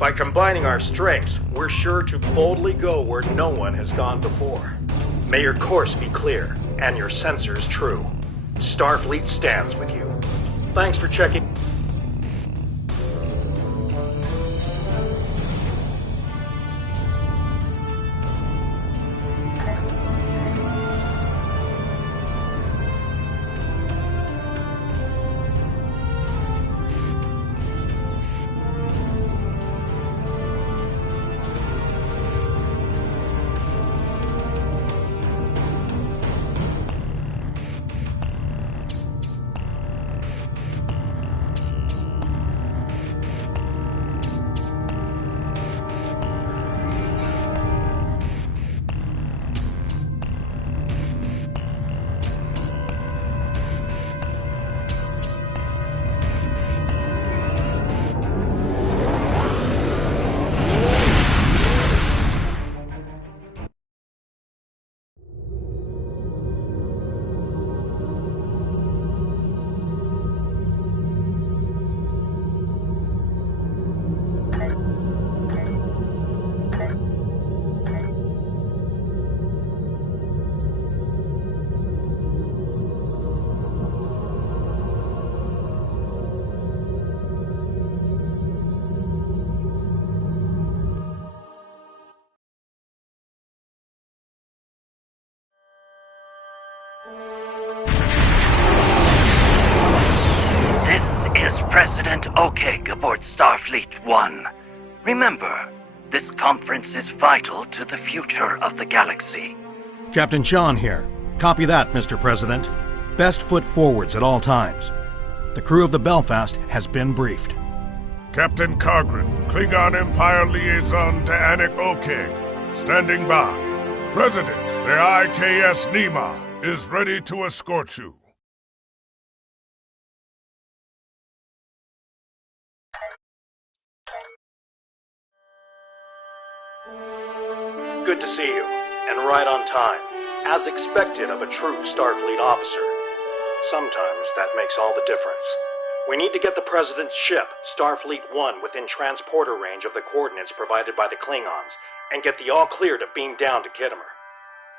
By combining our strengths, we're sure to boldly go where no one has gone before. May your course be clear, and your sensors true. Starfleet stands with you. Thanks for checking. This is President Okeg aboard Starfleet 1. Remember, this conference is vital to the future of the galaxy. Captain Sean here. Copy that, Mr. President. Best foot forwards at all times. The crew of the Belfast has been briefed. Captain Kargren, Klingon Empire Liaison to Anik Okeg, standing by. President, the IKS Nima is ready to escort you. Good to see you, and right on time, as expected of a true Starfleet officer. Sometimes that makes all the difference. We need to get the President's ship, Starfleet 1, within transporter range of the coordinates provided by the Klingons, and get the all-clear to beam down to Khitomer.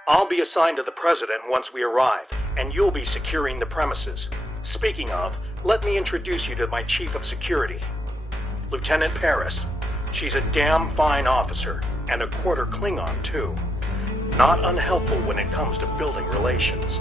I'll be assigned to the President once we arrive, and you'll be securing the premises. Speaking of, let me introduce you to my Chief of Security, Lieutenant Paris. She's a damn fine officer, and a quarter Klingon, too. Not unhelpful when it comes to building relations.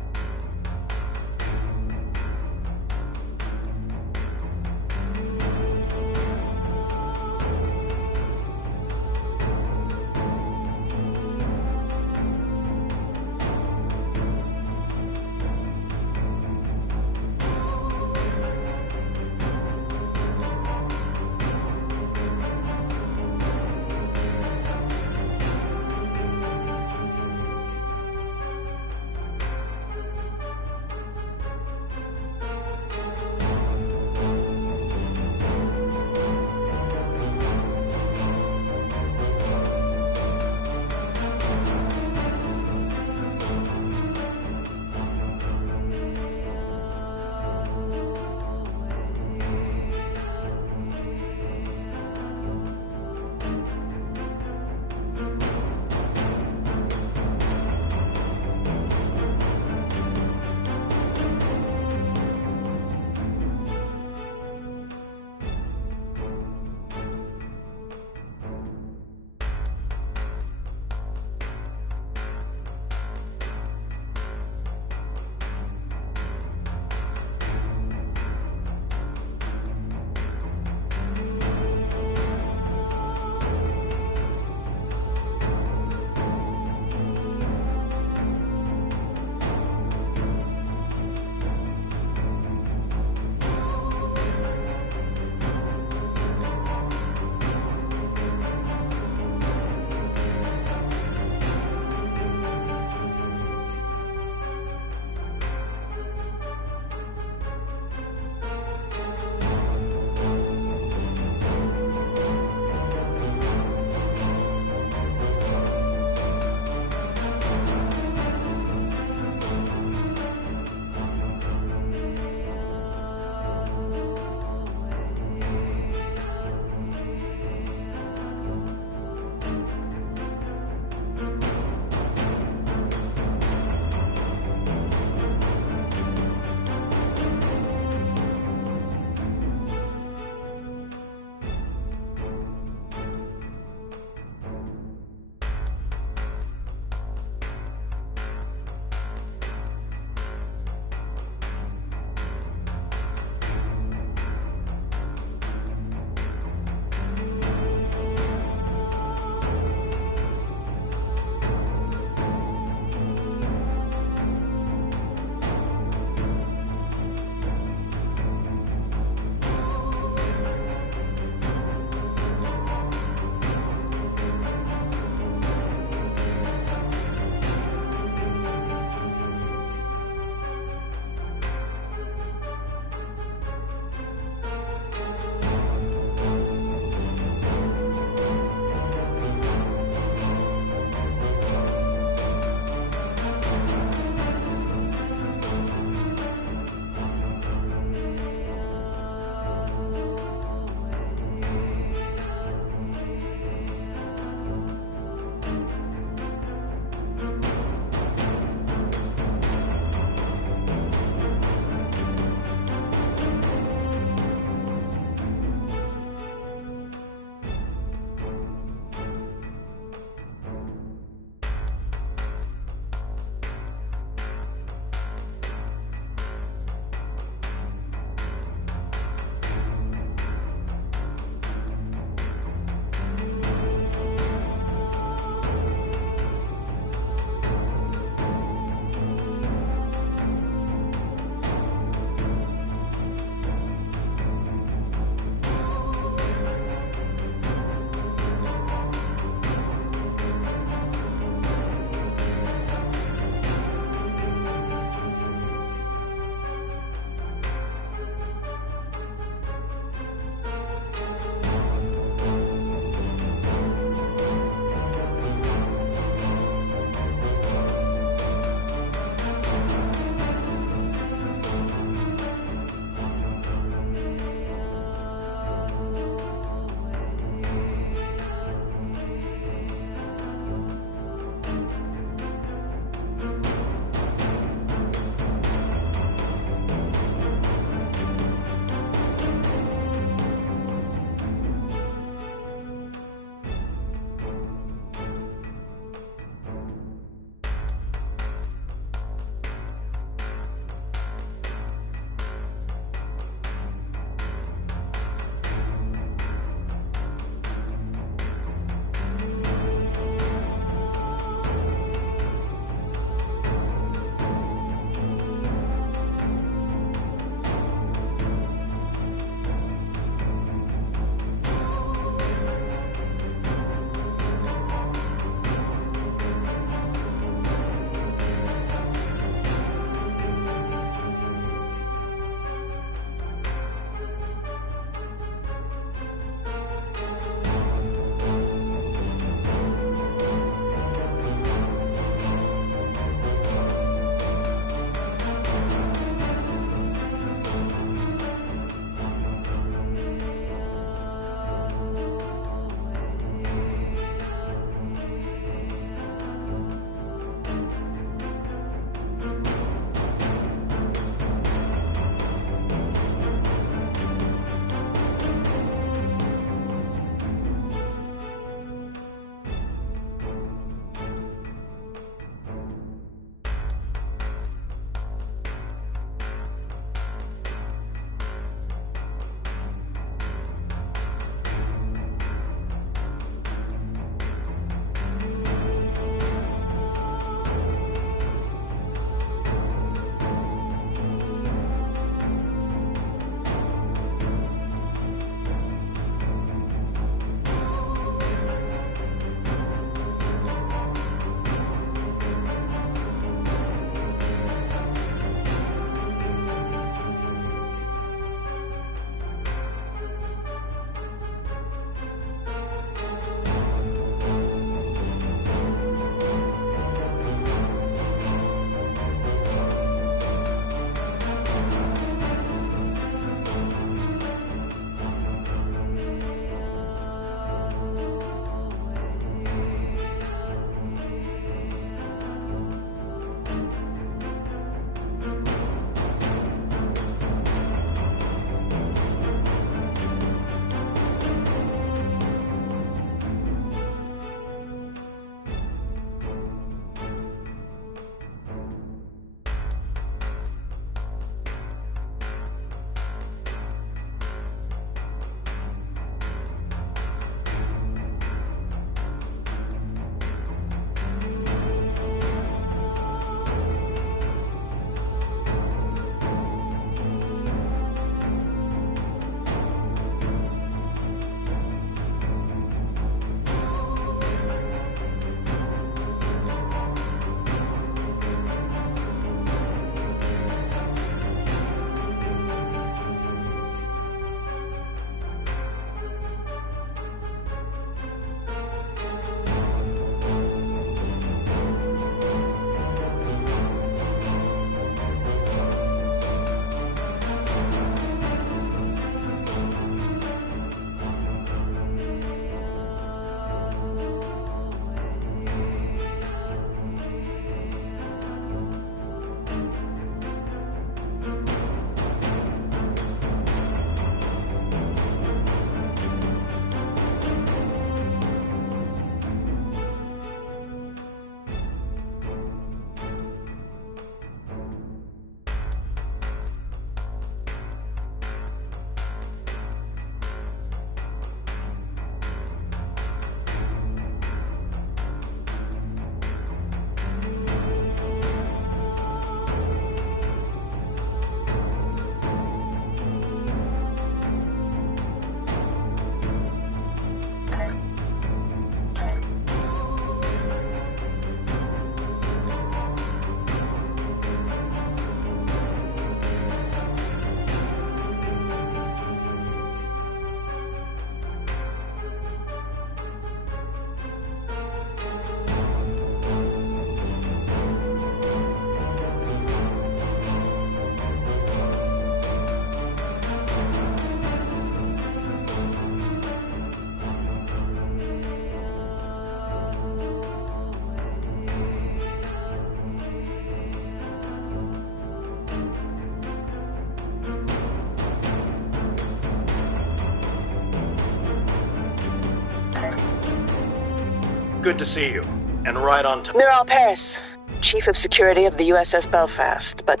Good to see you, and right on time. Miral Paris, Chief of Security of the USS Belfast, but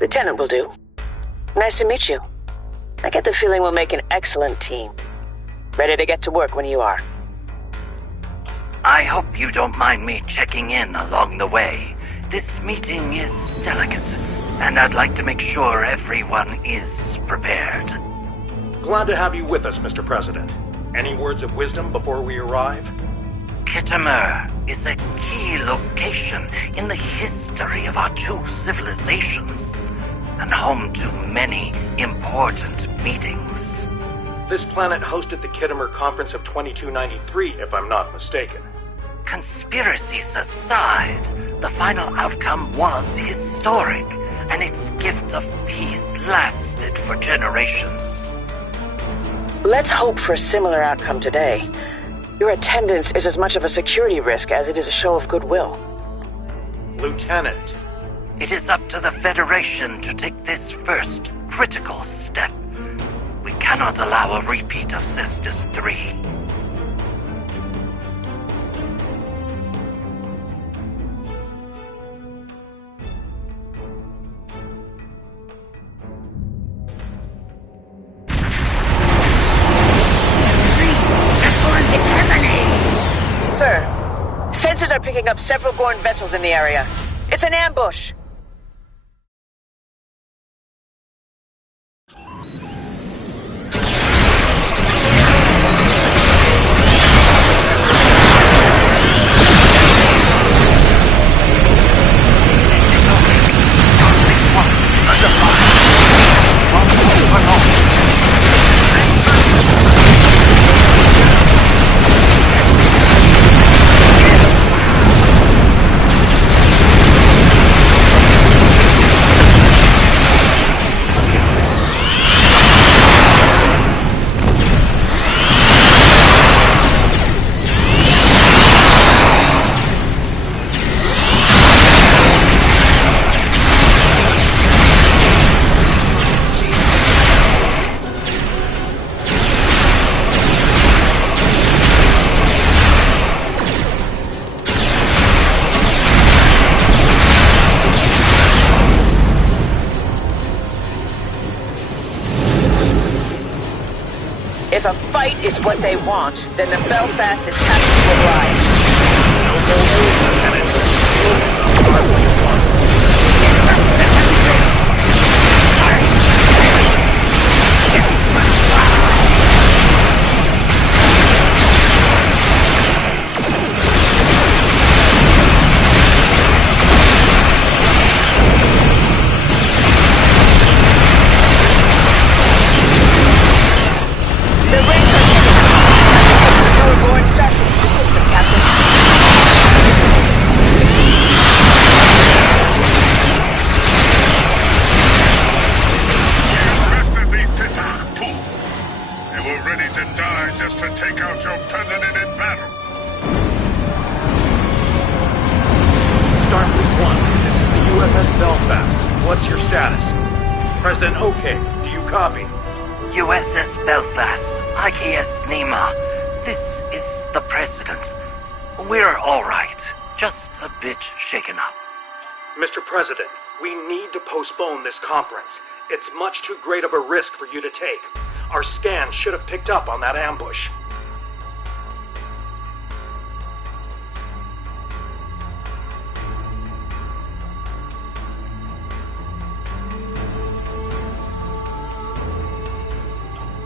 Lieutenant will do. Nice to meet you. I get the feeling we'll make an excellent team. Ready to get to work when you are. I hope you don't mind me checking in along the way. This meeting is delicate, and I'd like to make sure everyone is prepared. Glad to have you with us, Mr. President. Any words of wisdom before we arrive? Khitomer is a key location in the history of our two civilizations, and home to many important meetings. This planet hosted the Khitomer Conference of 2293, if I'm not mistaken. Conspiracies aside, the final outcome was historic, and its gift of peace lasted for generations. Let's hope for a similar outcome today. Your attendance is as much of a security risk as it is a show of goodwill. Lieutenant. It is up to the Federation to take this first critical step. We cannot allow a repeat of Cestus III. Sir, sensors are picking up several Gorn vessels in the area. It's an ambush! If a fight is what they want, then the Belfast is happy to oblige. The rings are hidden. Have to take the lower Gorn Starship to the system, Captain. You bested these Titaq, They were ready to die just to take out your president in battle. Starfleet 1, this is the USS Belfast. What's your status? President Okeg, do you copy? USS Belfast, IKS Nima. This is the President. We're all right. Just a bit shaken up. Mr. President, we need to postpone this conference. It's much too great of a risk for you to take. Our scan should have picked up on that ambush.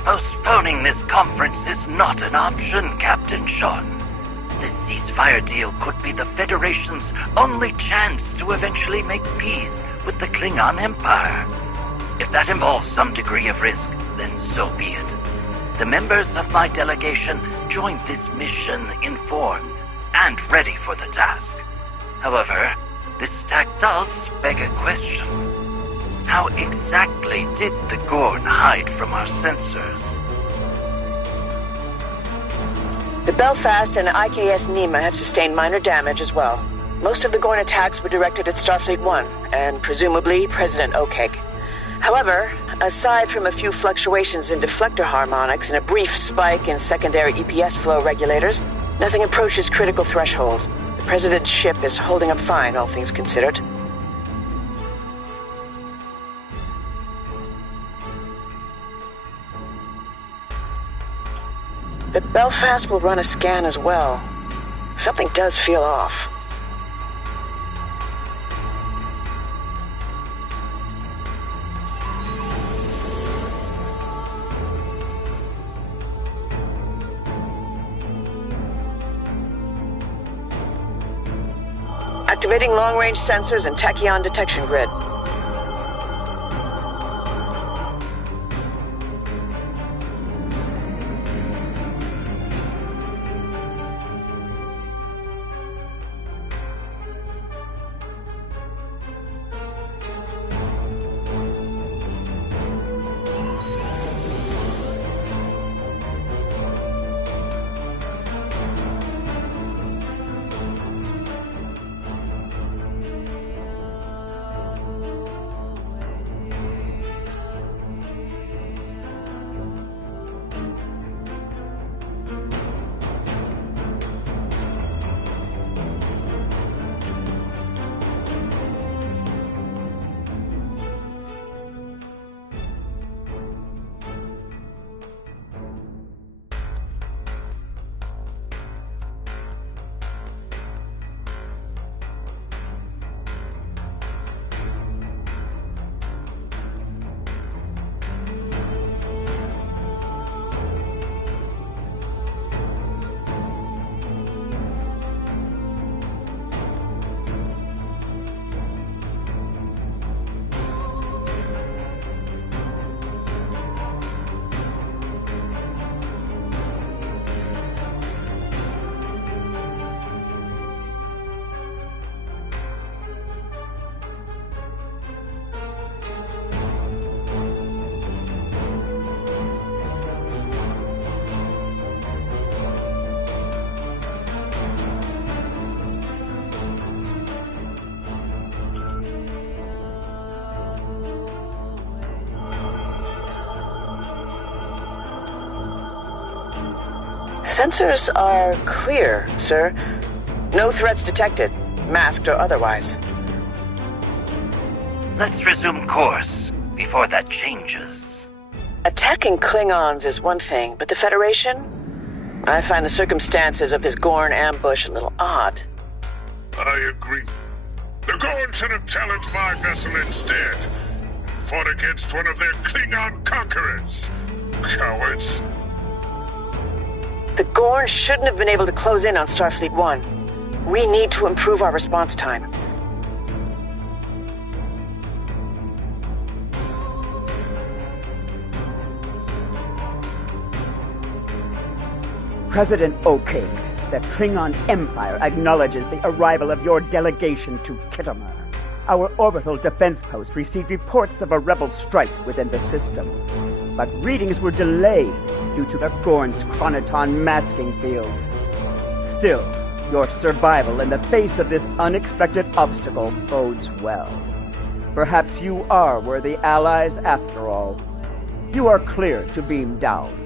Postponing this conference is not an option, Captain Sean. This ceasefire deal could be the Federation's only chance to eventually make peace with the Klingon Empire. If that involves some degree of risk, then so be it. The members of my delegation joined this mission informed and ready for the task. However, this task does beg a question. How exactly did the Gorn hide from our sensors? The Belfast and IKS Nima have sustained minor damage as well. Most of the Gorn attacks were directed at Starfleet 1, and presumably President Okeg. However, aside from a few fluctuations in deflector harmonics and a brief spike in secondary EPS flow regulators, Nothing approaches critical thresholds. The President's ship is holding up fine, all things considered. The Belfast will run a scan as well. Something does feel off. Activating long-range sensors and tachyon detection grid. Sensors are clear, sir. No threats detected, masked or otherwise. Let's resume course before that changes. Attacking Klingons is one thing, but the Federation? I find the circumstances of this Gorn ambush a little odd. I agree. The Gorn should have challenged my vessel instead. Fought against one of their Klingon conquerors. Cowards. The Gorn shouldn't have been able to close in on Starfleet 1. We need to improve our response time. President O'Kake, the Klingon Empire acknowledges the arrival of your delegation to Khitomer. Our orbital defense post received reports of a rebel strike within the system, but readings were delayed due to the Gorn's chronoton masking fields. Still, your survival in the face of this unexpected obstacle bodes well. Perhaps you are worthy allies after all. You are clear to beam down.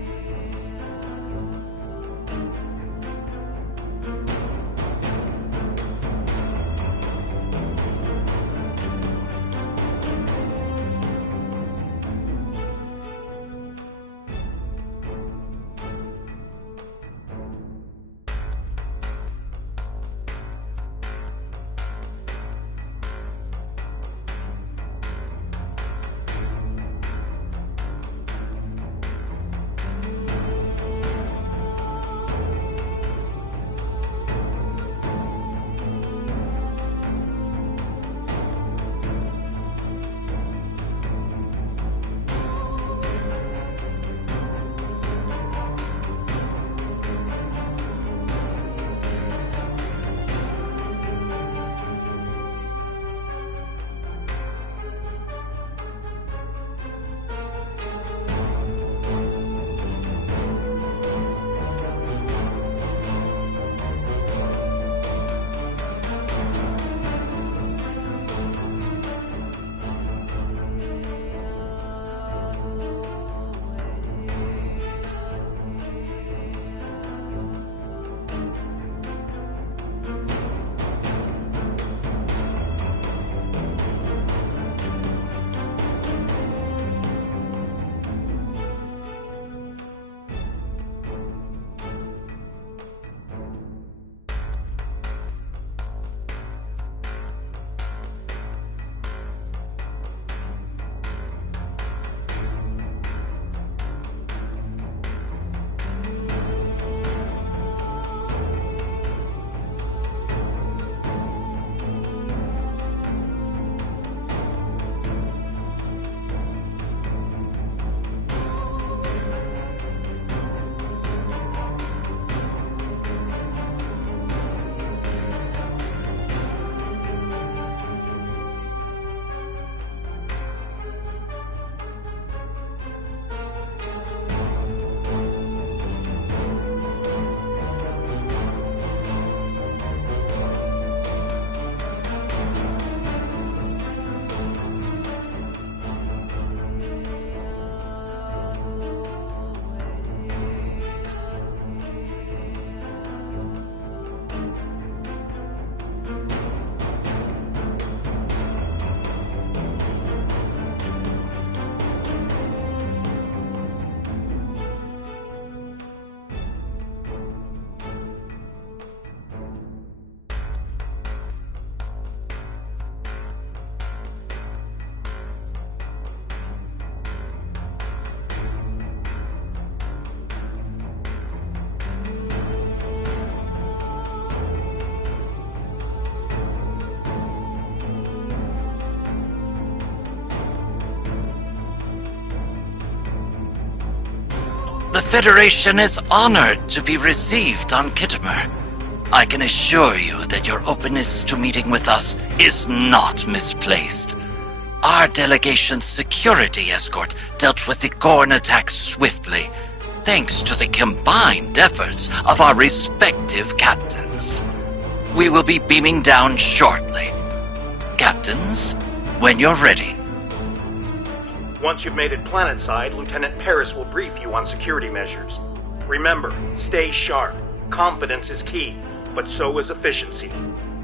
The Federation is honored to be received on Khitomer. I can assure you that your openness to meeting with us is not misplaced. Our delegation's security escort dealt with the Gorn attack swiftly, thanks to the combined efforts of our respective captains. We will be beaming down shortly. Captains, when you're ready. Once you've made it planetside, Lieutenant Paris will brief you on security measures. Remember, stay sharp. Confidence is key, but so is efficiency.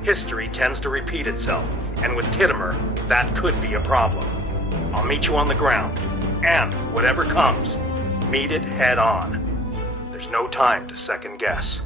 History tends to repeat itself, and with Khitomer, that could be a problem. I'll meet you on the ground, and whatever comes, meet it head on. There's no time to second guess.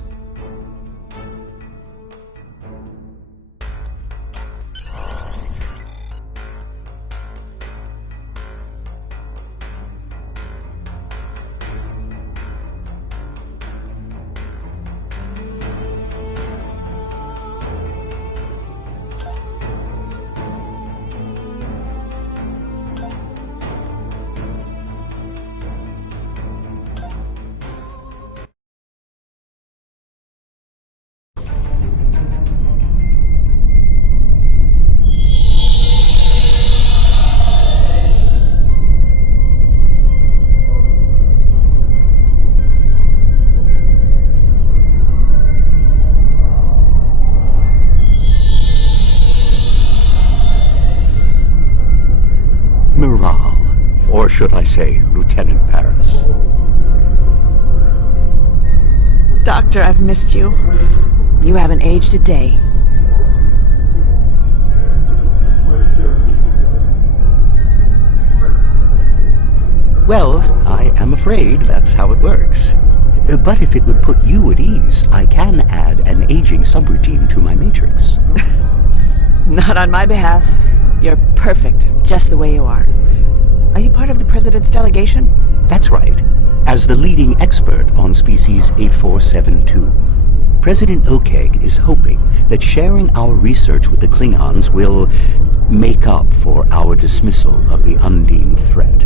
Or should I say, Lieutenant Paris? Doctor, I've missed you. You haven't aged a day. Well, I am afraid that's how it works. But if it would put you at ease, I can add an aging subroutine to my matrix. Not on my behalf. You're perfect, just the way you are. Are you part of the President's delegation? That's right. As the leading expert on species 8472, President Okeg is hoping that sharing our research with the Klingons will make up for our dismissal of the Undine threat.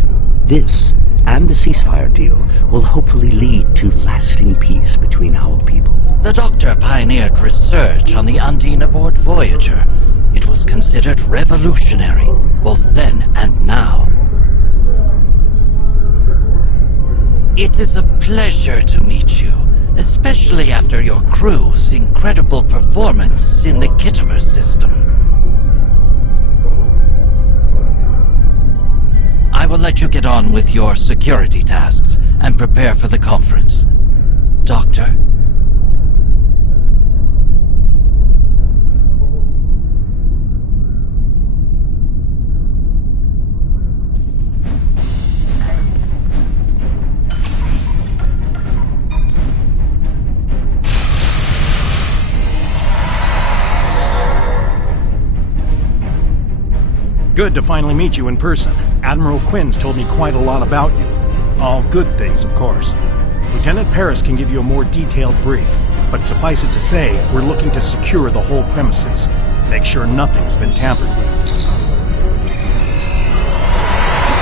This, and a ceasefire deal, will hopefully lead to lasting peace between our people. The Doctor pioneered research on the Undine aboard Voyager. It was considered revolutionary, both then and now. It is a pleasure to meet you, especially after your crew's incredible performance in the Khitomer system. I will let you get on with your security tasks and prepare for the conference. Doctor? Good to finally meet you in person. Admiral Quinn's told me quite a lot about you. All good things, of course. Lieutenant Paris can give you a more detailed brief, but suffice it to say, we're looking to secure the whole premises. Make sure nothing's been tampered with. It's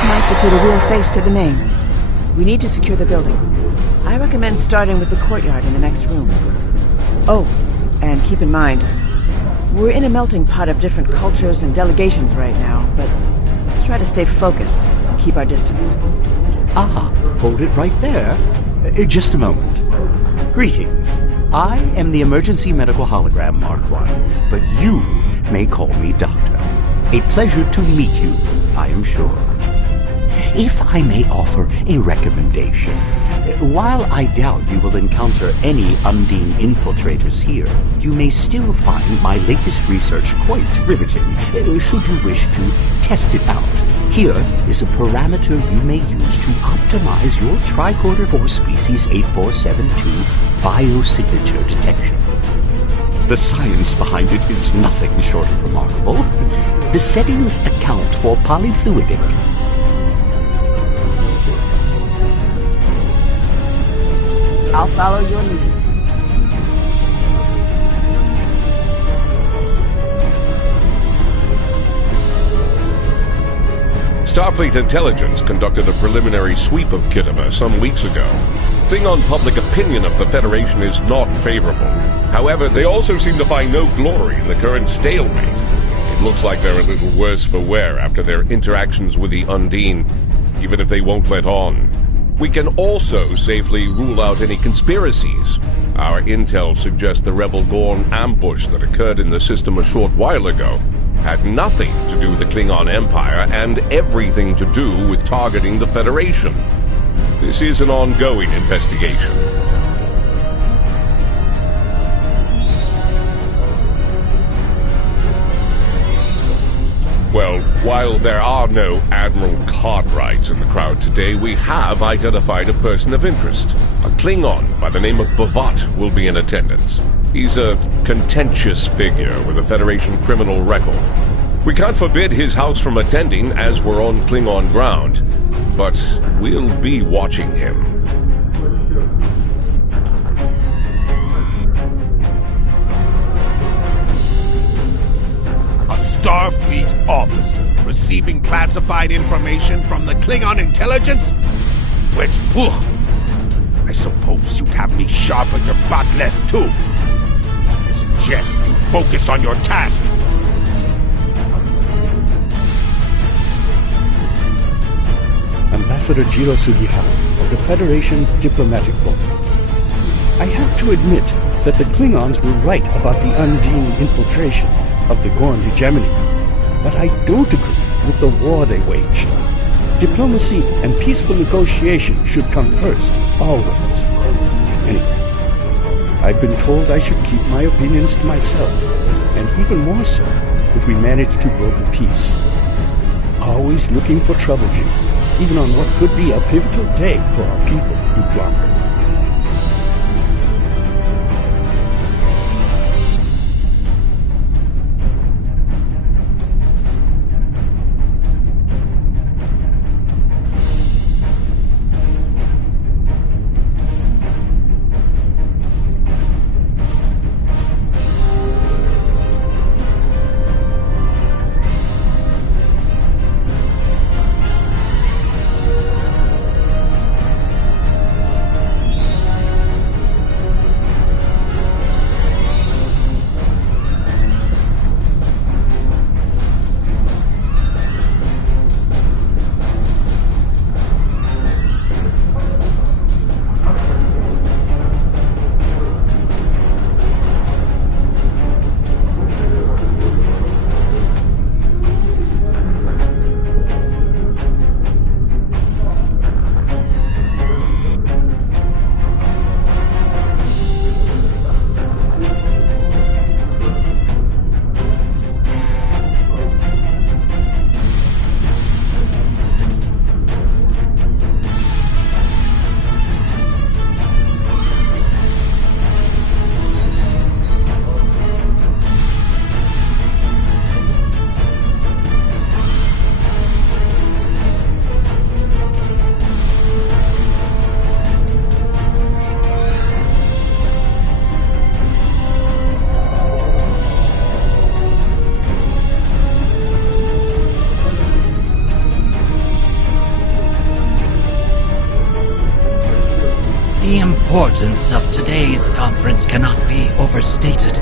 nice to put a real face to the name. We need to secure the building. I recommend starting with the courtyard in the next room. Oh, and keep in mind, we're in a melting pot of different cultures and delegations right now, but let's try to stay focused and keep our distance. Ah, hold it right there. Just a moment. Greetings. I am the Emergency Medical Hologram Mark I, but you may call me Doctor. A pleasure to meet you, I am sure. If I may offer a recommendation, while I doubt you will encounter any Undine infiltrators here, you may still find my latest research quite riveting, should you wish to test it out. Here is a parameter you may use to optimize your tricorder for species 8472 biosignature detection. The science behind it is nothing short of remarkable. The settings account for polyfluidic. I'll follow your lead. Starfleet Intelligence conducted a preliminary sweep of Khitomer some weeks ago. Klingon public opinion of the Federation is not favorable. However, they also seem to find no glory in the current stalemate. It looks like they're a little worse for wear after their interactions with the Undine, even if they won't let on. We can also safely rule out any conspiracies. Our intel suggests the rebel Gorn ambush that occurred in the system a short while ago had nothing to do with the Klingon Empire and everything to do with targeting the Federation. This is an ongoing investigation. Well, while there are no Admiral Cartwrights in the crowd today, we have identified a person of interest. A Klingon by the name of Bavat will be in attendance. He's a contentious figure with a Federation criminal record. We can't forbid his house from attending, as we're on Klingon ground, but we'll be watching him. Starfleet officer receiving classified information from the Klingon intelligence? Which, phew, I suppose you'd have me sharpen your bakleth too. I suggest you focus on your task. Ambassador Jiro Sugihara of the Federation Diplomatic Corps. I have to admit that the Klingons were right about the Undine infiltration of the Gorn hegemony, but I don't agree with the war they waged. Diplomacy and peaceful negotiation should come first, always. Anyway, I've been told I should keep my opinions to myself, and even more so if we manage to broker peace. Always looking for trouble, Jim, even on what could be a pivotal day for our people in Utlanda. The importance of today's conference cannot be overstated.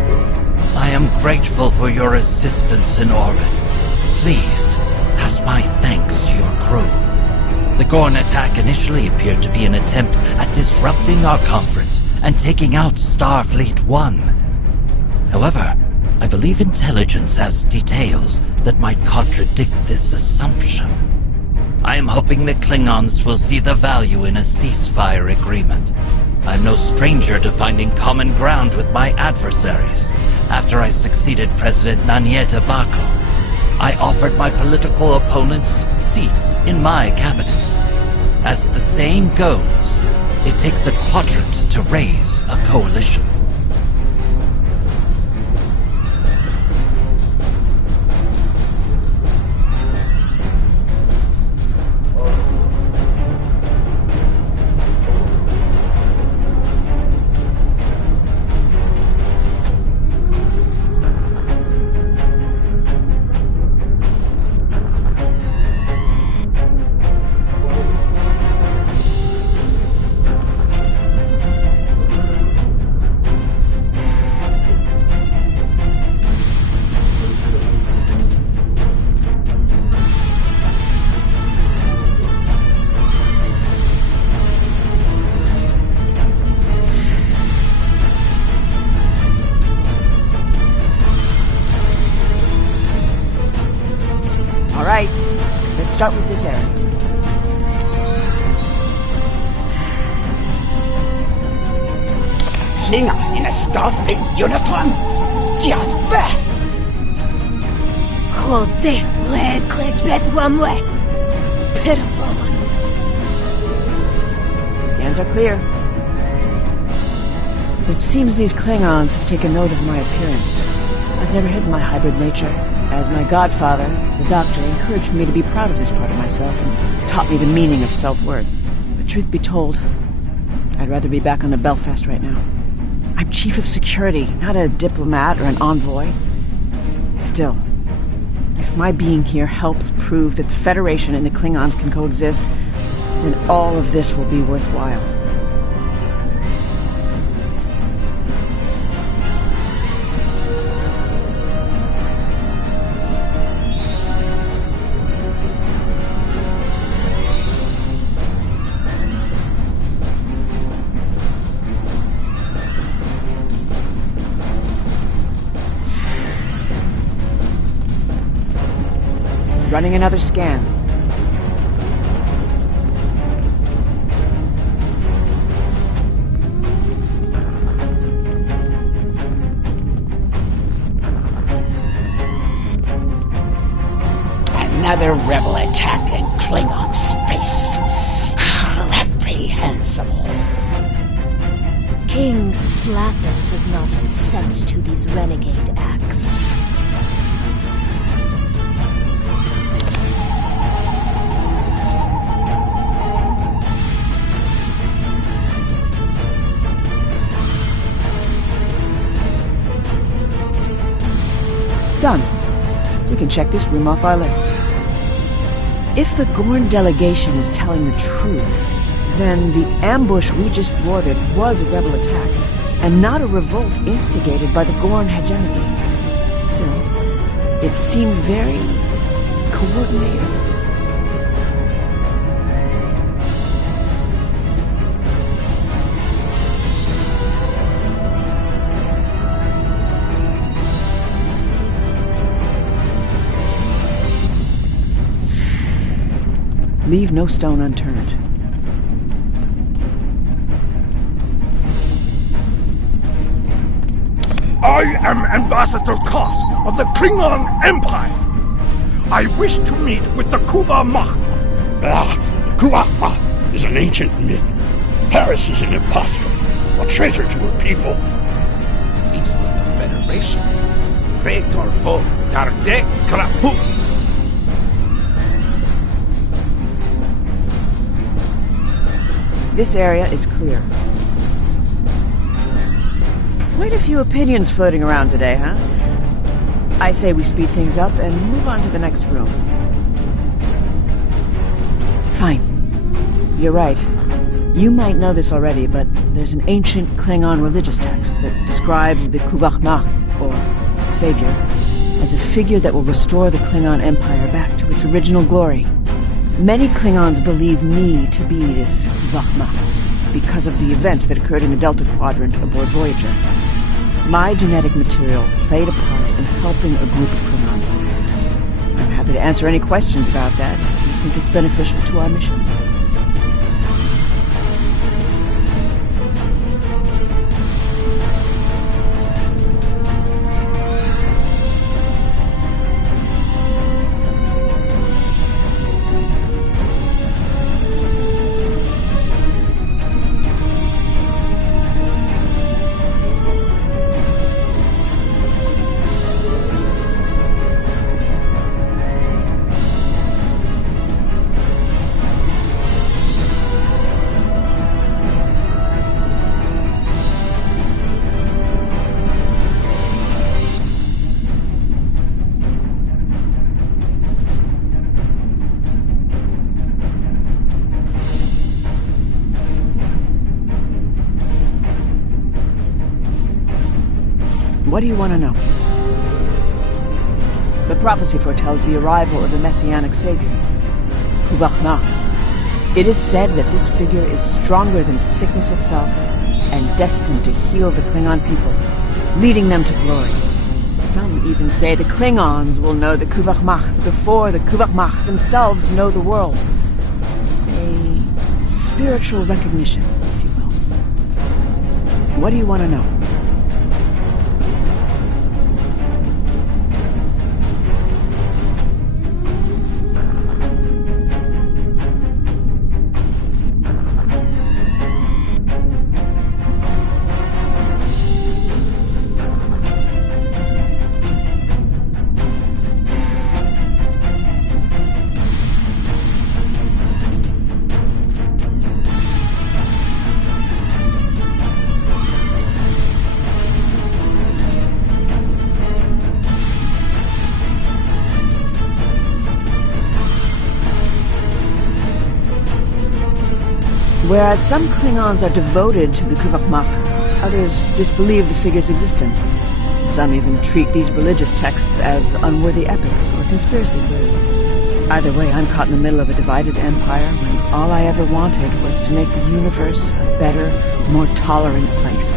I am grateful for your assistance in orbit. Please, pass my thanks to your crew. The Gorn attack initially appeared to be an attempt at disrupting our conference and taking out Starfleet 1. However, I believe intelligence has details that might contradict this assumption. I am hoping the Klingons will see the value in a ceasefire agreement. I'm no stranger to finding common ground with my adversaries. After I succeeded President Nanieta Bako, I offered my political opponents seats in my cabinet. As the saying goes, it takes a quadrant to raise a coalition. start with this area. Klingon in a Starfleet uniform? Just that! Joder, moi. Pitiful. Scans are clear. It seems these Klingons have taken note of my appearance. I've never hidden my hybrid nature. As my godfather, the Doctor, encouraged me to be proud of this part of myself and taught me the meaning of self-worth. But truth be told, I'd rather be back on the Belfast right now. I'm chief of security, not a diplomat or an envoy. Still, if my being here helps prove that the Federation and the Klingons can coexist, then all of this will be worthwhile. Running another scan. Another rebel attack in Klingon space. Reprehensible. King Slappus does not assent to these renegade acts. Done. We can check this room off our list. If the Gorn delegation is telling the truth, then the ambush we just thwarted was a rebel attack, and not a revolt instigated by the Gorn hegemony. Still, it seemed very coordinated. Leave no stone unturned. I am Ambassador Koss of the Klingon Empire. I wish to meet with the Kuvah-Mach. The Kuvah-Mach is an ancient myth. Paris is an impostor, a traitor to her people. Peace with the Federation. Praetor Fo Darde Kraput. This area is clear. Quite a few opinions floating around today, huh? I say we speed things up and move on to the next room. Fine. You're right. You might know this already, but there's an ancient Klingon religious text that describes the Kuvah-Mach, or Savior, as a figure that will restore the Klingon Empire back to its original glory. Many Klingons believe me to be this Kuvah-Mach because of the events that occurred in the Delta Quadrant aboard Voyager. My genetic material played a part in helping a group of Klingons. I'm happy to answer any questions about that if you think it's beneficial to our mission. What do you want to know? The prophecy foretells the arrival of the Messianic Savior, Kuvah-Mach. It is said that this figure is stronger than sickness itself and destined to heal the Klingon people, leading them to glory. Some even say the Klingons will know the Kuvahmach before the Kuvahmach themselves know the world. A spiritual recognition, if you will. What do you want to know? Whereas some Klingons are devoted to the Kuvahmach, others disbelieve the figure's existence. Some even treat these religious texts as unworthy epics or conspiracy theories. Either way, I'm caught in the middle of a divided empire when all I ever wanted was to make the universe a better, more tolerant place.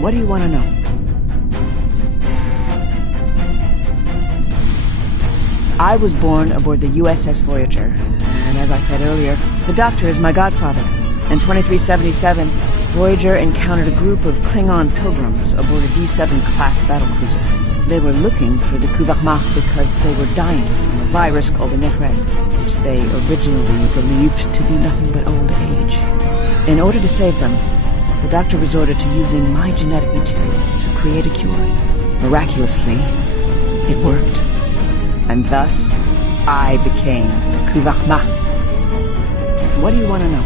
What do you want to know? I was born aboard the USS Voyager, and as I said earlier, the Doctor is my godfather. In 2377, Voyager encountered a group of Klingon pilgrims aboard a D7-class battlecruiser. They were looking for the Kuvahmach because they were dying from a virus called the Nehret, which they originally believed to be nothing but old age. In order to save them, the Doctor resorted to using my genetic material to create a cure. Miraculously, it worked. And thus, I became the Kuvahmach. What do you want to know?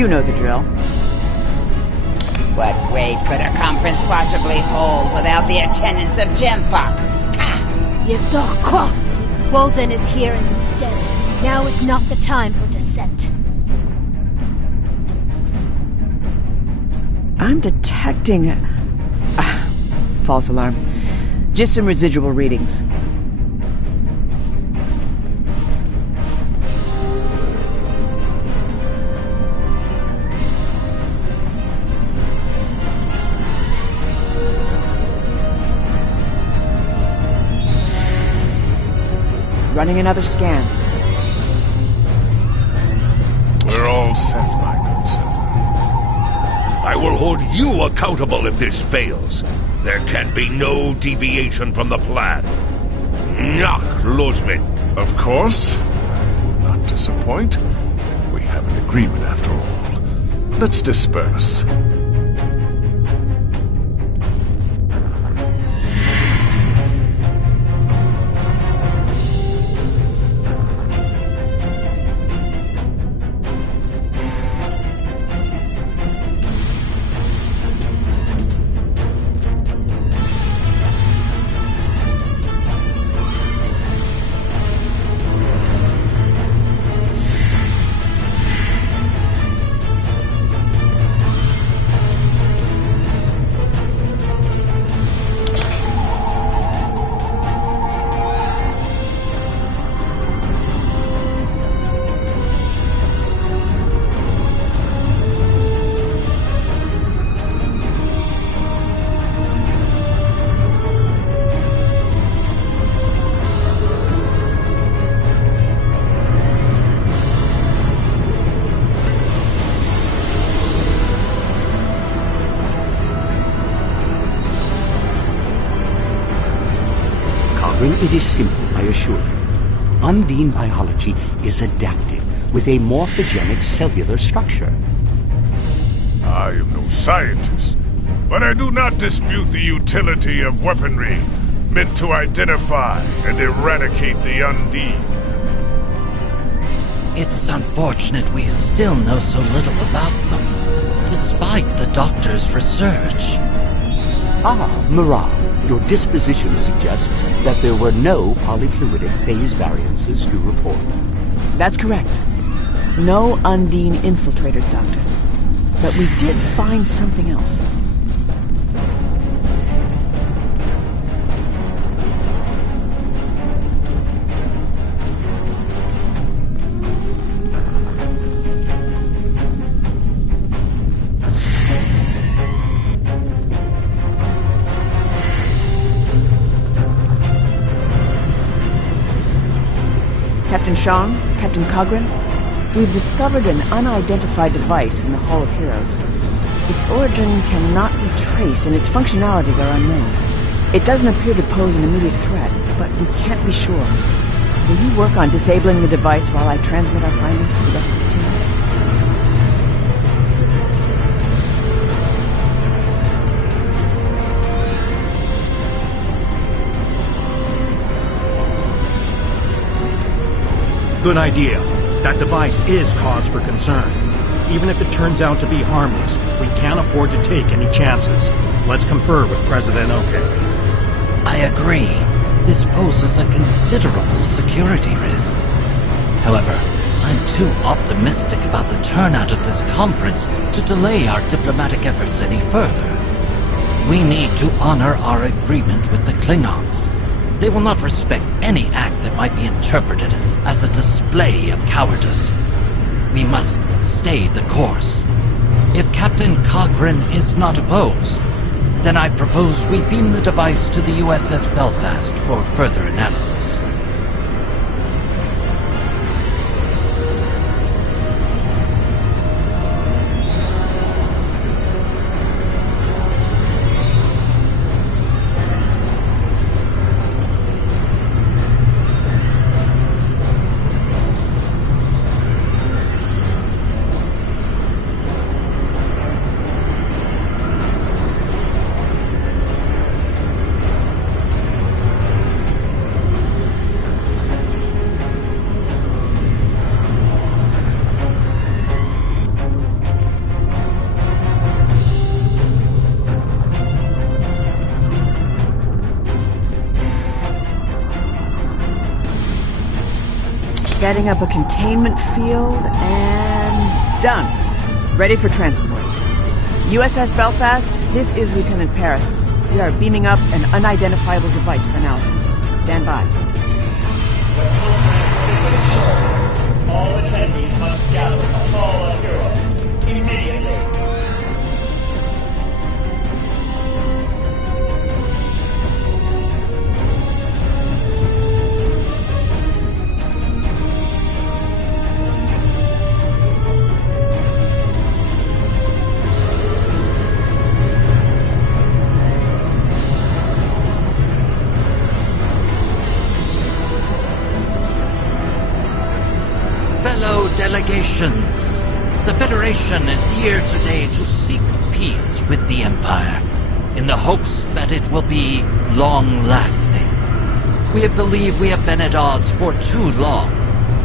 You know the drill. What weight could a conference possibly hold without the attendance of Genpop? Yedokko! Walden is here in his stead. Now is not the time for dissent. I'm detecting false alarm. Just some residual readings. Running another scan. We're all set, my good sir. I will hold you accountable if this fails. There can be no deviation from the plan. Nach Lodman. Of course. I will not disappoint. We have an agreement after all. Let's disperse. It is simple, I assure you. Undine biology is adaptive, with a morphogenic cellular structure. I am no scientist, but I do not dispute the utility of weaponry meant to identify and eradicate the Undine. It's unfortunate we still know so little about them, despite the doctor's research. Ah, Mirage. Your disposition suggests that there were no polyfluidic phase variances to report. That's correct. No Undine infiltrators, Doctor. But we did find something else. Captain Sean, Captain Cogran, we've discovered an unidentified device in the Hall of Heroes. Its origin cannot be traced and its functionalities are unknown. It doesn't appear to pose an immediate threat, but we can't be sure. Will you work on disabling the device while I transmit our findings to the rest of the team? Good idea. That device is cause for concern. Even if it turns out to be harmless, we can't afford to take any chances. Let's confer with President Okeg. I agree. This poses a considerable security risk. However, I'm too optimistic about the turnout of this conference to delay our diplomatic efforts any further. We need to honor our agreement with the Klingons. They will not respect any act that might be interpreted as a display of cowardice. We must stay the course. If Captain Cogran is not opposed, then I propose we beam the device to the USS Belfast for further analysis. Setting up a containment field and done. Ready for transport. USS Belfast, this is Lieutenant Paris. We are beaming up an unidentifiable device for analysis. Stand by. All attendees must gather in the Hall of Heroes immediately. Fellow delegations, the Federation is here today to seek peace with the Empire, in the hopes that it will be long-lasting. We believe we have been at odds for too long,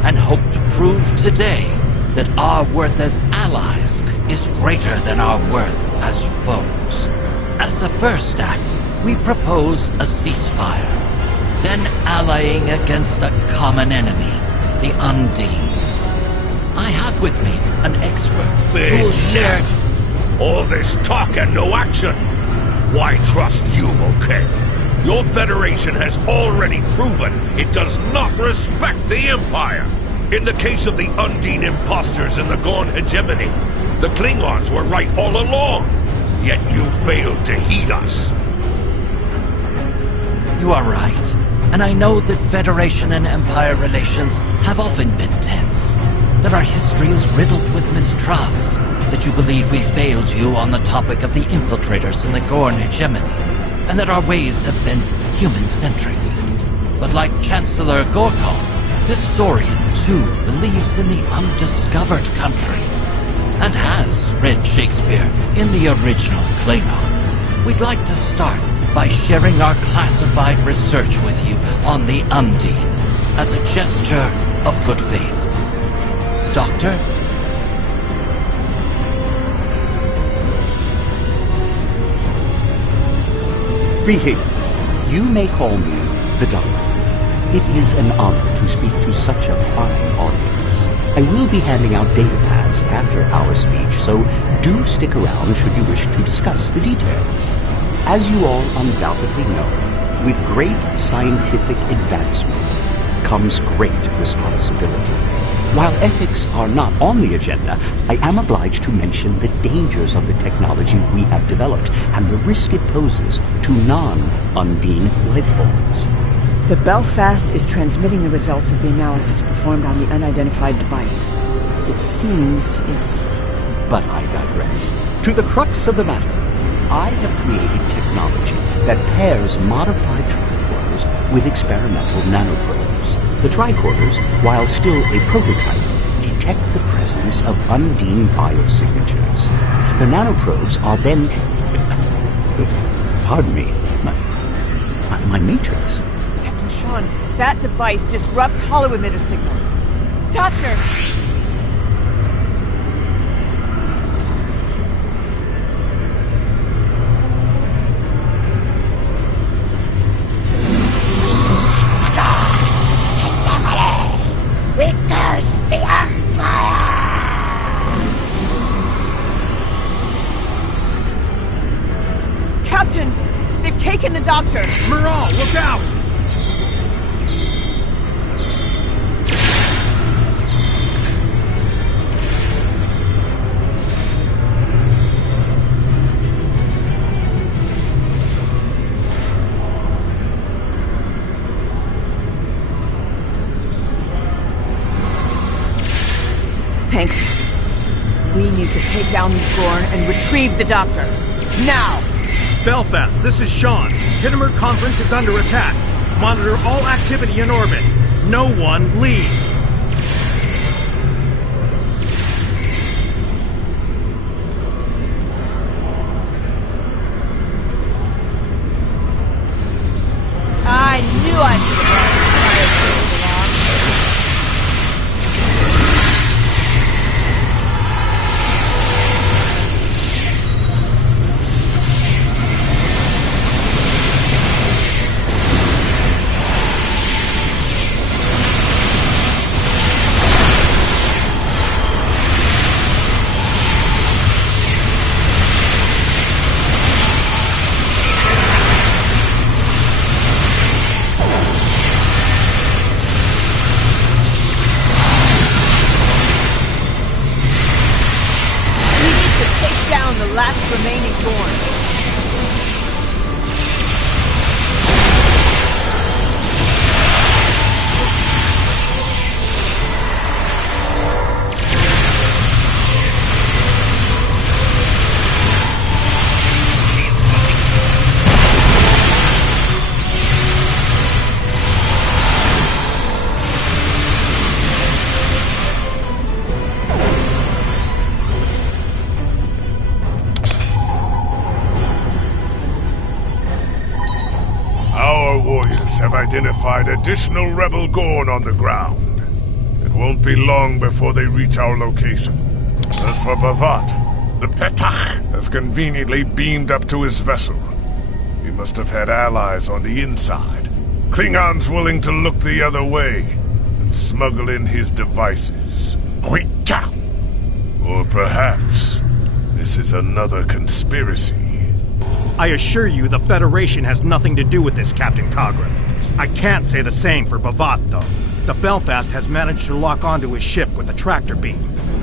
and hope to prove today that our worth as allies is greater than our worth as foes. As a first act, we propose a ceasefire, then allying against a common enemy, the Undine. I have with me an expert who will share... All this talk and no action! Why trust you, okay? Your Federation has already proven it does not respect the Empire! In the case of the Undine imposters and the Gorn hegemony, the Klingons were right all along, yet you failed to heed us. You are right, and I know that Federation and Empire relations have often been tense, that our history is riddled with mistrust, that you believe we failed you on the topic of the infiltrators and the Gorn hegemony, and that our ways have been human-centric. But like Chancellor Gorkon, this Saurian too believes in the undiscovered country, and has read Shakespeare in the original Klingon. We'd like to start by sharing our classified research with you on the Undine, as a gesture of good faith. Doctor? Greetings. You may call me the Doctor. It is an honor to speak to such a fine audience. I will be handing out data pads after our speech, so do stick around should you wish to discuss the details. As you all undoubtedly know, with great scientific advancement comes great responsibility. While ethics are not on the agenda, I am obliged to mention the dangers of the technology we have developed and the risk it poses to non-Undine life forms. The Belfast is transmitting the results of the analysis performed on the unidentified device. It seems it's... But I digress. To the crux of the matter, I have created technology that pairs modified tricorders with experimental nanoprobes. The tricorders, while still a prototype, detect the presence of Undine biosignatures. The nanoprobes are then... pardon me, my matrix. Captain Sean, that device disrupts holo-emitter signals. Doctor! We curse the Empire! Captain! They've taken the Doctor! Miral, look out! Thanks. We need to take down these Gorn and retrieve the Doctor. Now! Belfast, this is Sean. Khitomer Conference is under attack. Monitor all activity in orbit. No one leaves. I knew I should have brought the along. our warriors have identified additional rebel Gorn on the ground. It won't be long before they reach our location. As for Bavat, the Petach has conveniently beamed up to his vessel. He must have had allies on the inside. Klingons willing to look the other way and smuggle in his devices. Or perhaps this is another conspiracy. I assure you the Federation has nothing to do with this, Captain Cogran. I can't say the same for Bavat, though. The Belfast has managed to lock onto his ship with a tractor beam,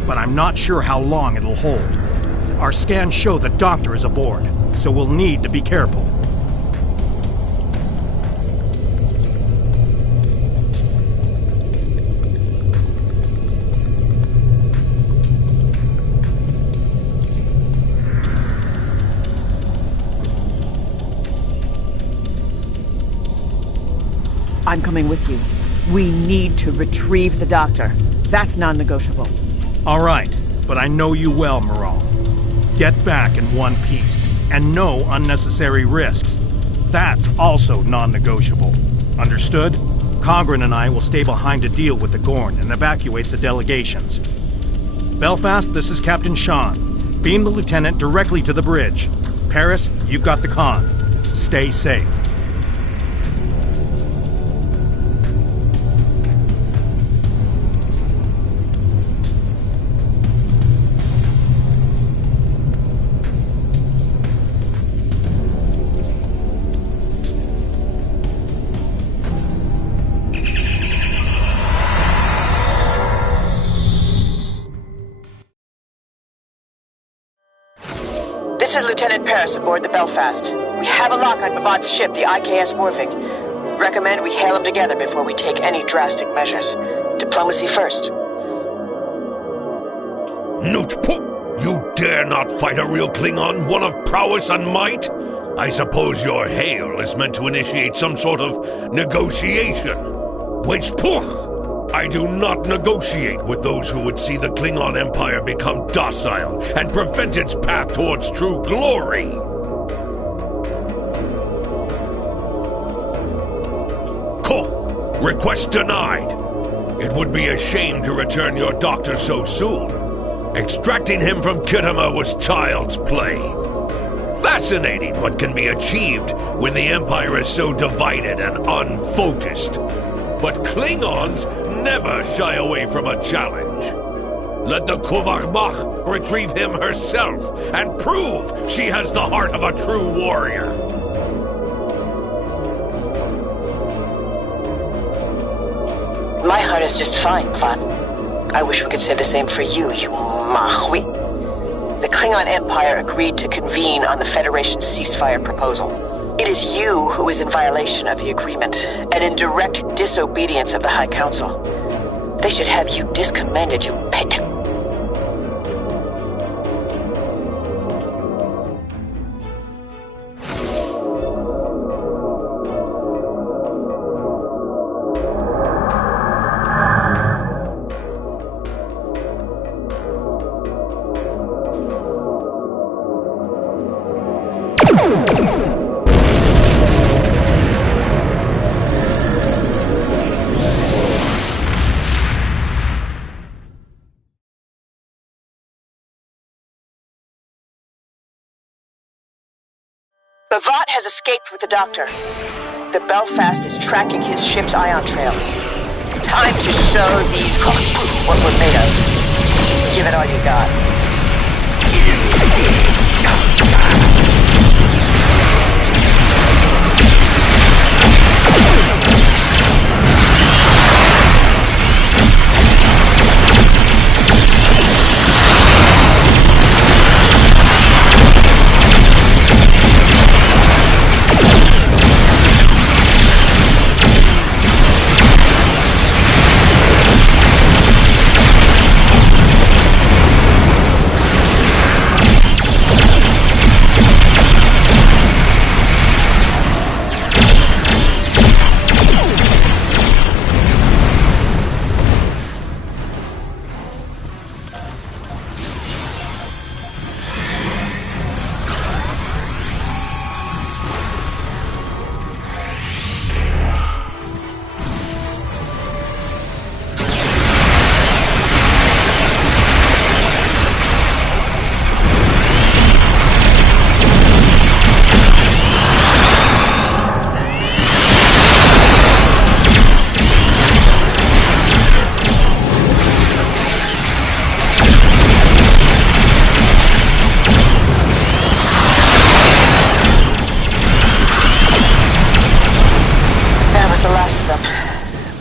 but I'm not sure how long it'll hold. Our scans show the Doctor is aboard, so we'll need to be careful. I'm coming with you. We need to retrieve the Doctor. That's non-negotiable. All right, but I know you well, Moral. Get back in one piece, and no unnecessary risks. That's also non-negotiable. Understood? Cogran and I will stay behind to deal with the Gorn and evacuate the delegations. Belfast, this is Captain Sean. Beam the lieutenant directly to the bridge. Paris, you've got the con. Stay safe. This is Lieutenant Paris aboard the Belfast. We have a lock on Bavat's ship, the IKS Warvik. Recommend we hail him together before we take any drastic measures. Diplomacy first. Nootpook! You dare not fight a real Klingon, one of prowess and might? I suppose your hail is meant to initiate some sort of negotiation. Which pook! I do not negotiate with those who would see the Klingon Empire become docile and prevent its path towards true glory. Ko! Request denied. It would be a shame to return your doctor so soon. Extracting him from Khitomer was child's play. Fascinating what can be achieved when the Empire is so divided and unfocused. But Klingons never shy away from a challenge. Let the Kuvahmach retrieve him herself and prove she has the heart of a true warrior. My heart is just fine, Vat. I wish we could say the same for you, you Mahui. The Klingon Empire agreed to convene on the Federation's ceasefire proposal. It is you who is in violation of the agreement, and in direct disobedience of the High Council. They should have you discommended, you pig. Bavat has escaped with the Doctor. The Belfast is tracking his ship's ion trail. Time to show these what we're made of. Give it all you got.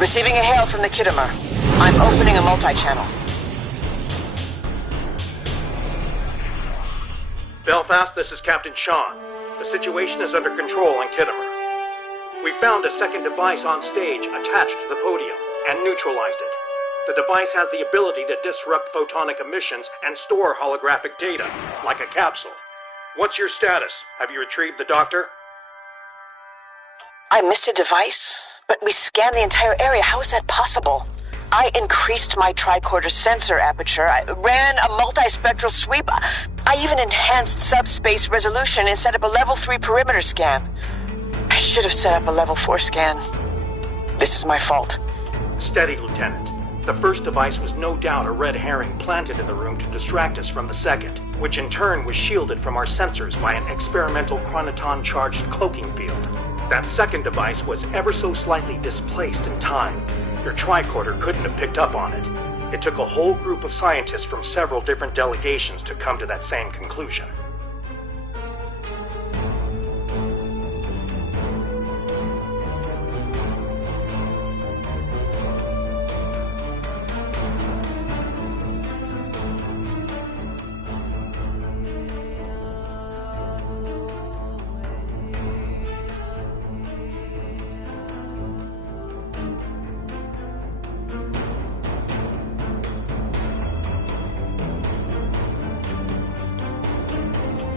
Receiving a hail from the Khitomer. I'm opening a multi-channel. Belfast, this is Captain Sean. The situation is under control on Khitomer. We found a second device on stage attached to the podium and neutralized it. The device has the ability to disrupt photonic emissions and store holographic data, like a capsule. What's your status? Have you retrieved the doctor? I missed a device, but we scanned the entire area. How is that possible? I increased my tricorder sensor aperture. I ran a multispectral sweep. I even enhanced subspace resolution and set up a level 3 perimeter scan. I should have set up a level 4 scan. This is my fault. Steady, Lieutenant. The first device was no doubt a red herring planted in the room to distract us from the second, which in turn was shielded from our sensors by an experimental chronoton-charged cloaking field. That second device was ever so slightly displaced in time. Your tricorder couldn't have picked up on it. It took a whole group of scientists from several different delegations to come to that same conclusion.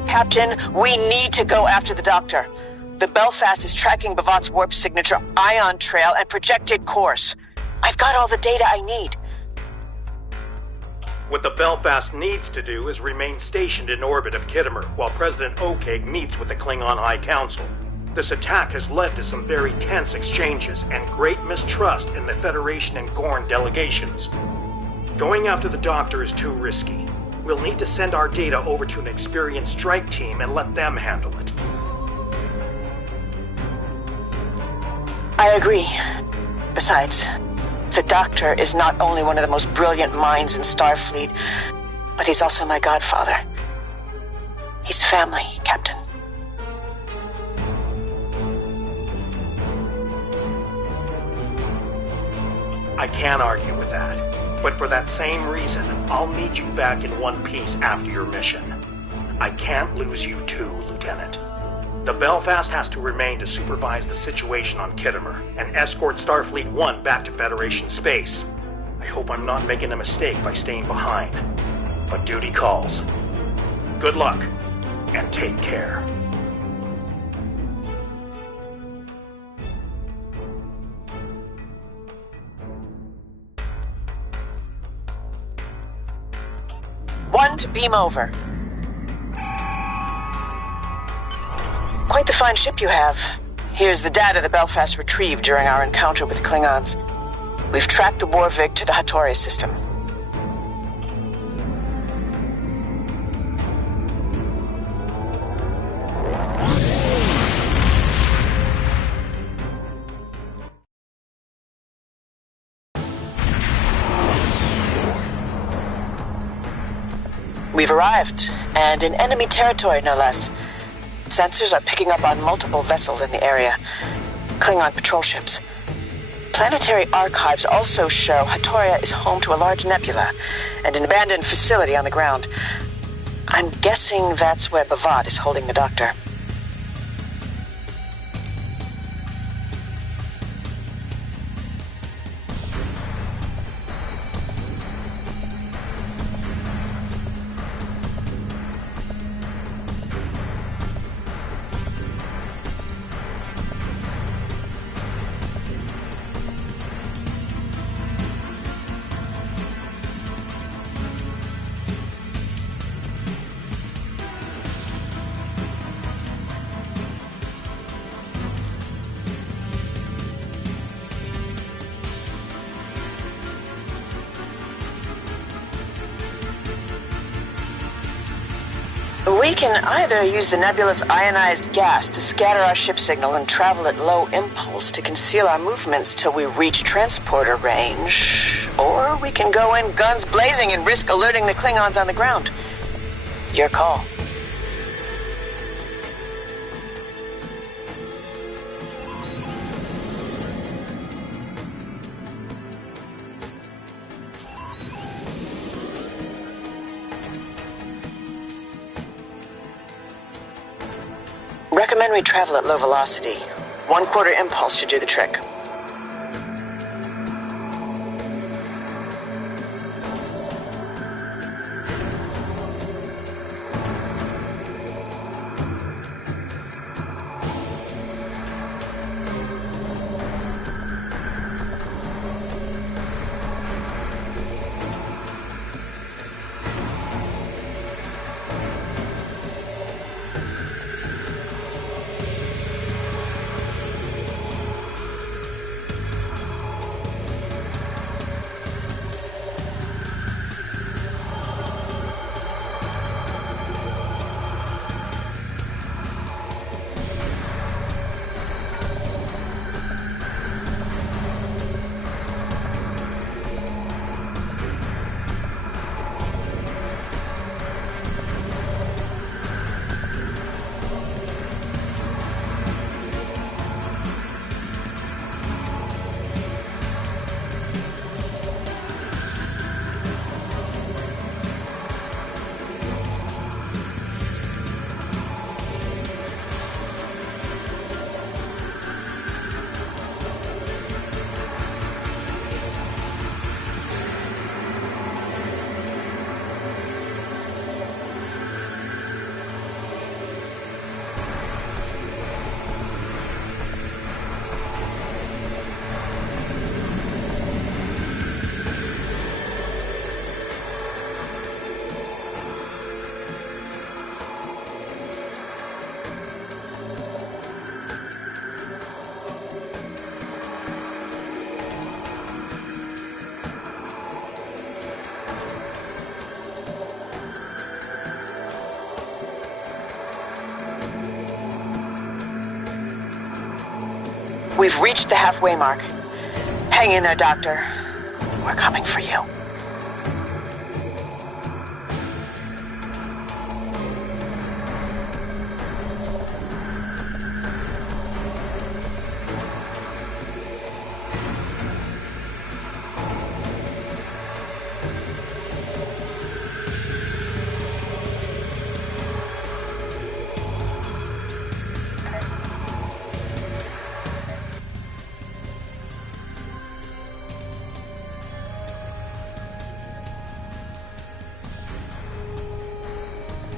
Captain, we need to go after the doctor. The Belfast is tracking Bavat's warp signature, ion trail, and projected course. I've got all the data I need. What the Belfast needs to do is remain stationed in orbit of Khitomer while President Okeg meets with the Klingon High Council. This attack has led to some very tense exchanges and great mistrust in the Federation and Gorn delegations. Going after the doctor is too risky. We'll need to send our data over to an experienced strike team and let them handle it. I agree. Besides, the Doctor is not only one of the most brilliant minds in Starfleet, but he's also my godfather. He's family, Captain. I can't argue with that. But for that same reason, I'll need you back in one piece after your mission. I can't lose you too, Lieutenant. The Belfast has to remain to supervise the situation on Khitomer and escort Starfleet 1 back to Federation space. I hope I'm not making a mistake by staying behind. But duty calls. Good luck, and take care. One to beam over. Quite the fine ship you have. Here's the data the Belfast retrieved during our encounter with Klingons. We've tracked the Warvig to the Hattori system. We've arrived, and in enemy territory, no less. Sensors are picking up on multiple vessels in the area. Klingon patrol ships. Planetary archives also show Hattoria is home to a large nebula and an abandoned facility on the ground. I'm guessing that's where Bavat is holding the Doctor. We can either use the nebula's ionized gas to scatter our ship signal and travel at low impulse to conceal our movements till we reach transporter range, or we can go in guns blazing and risk alerting the Klingons on the ground. Your call. recommend we travel at low velocity. 1/4 impulse should do the trick. We've reached the halfway mark. Hang in there, Doctor. We're coming for you.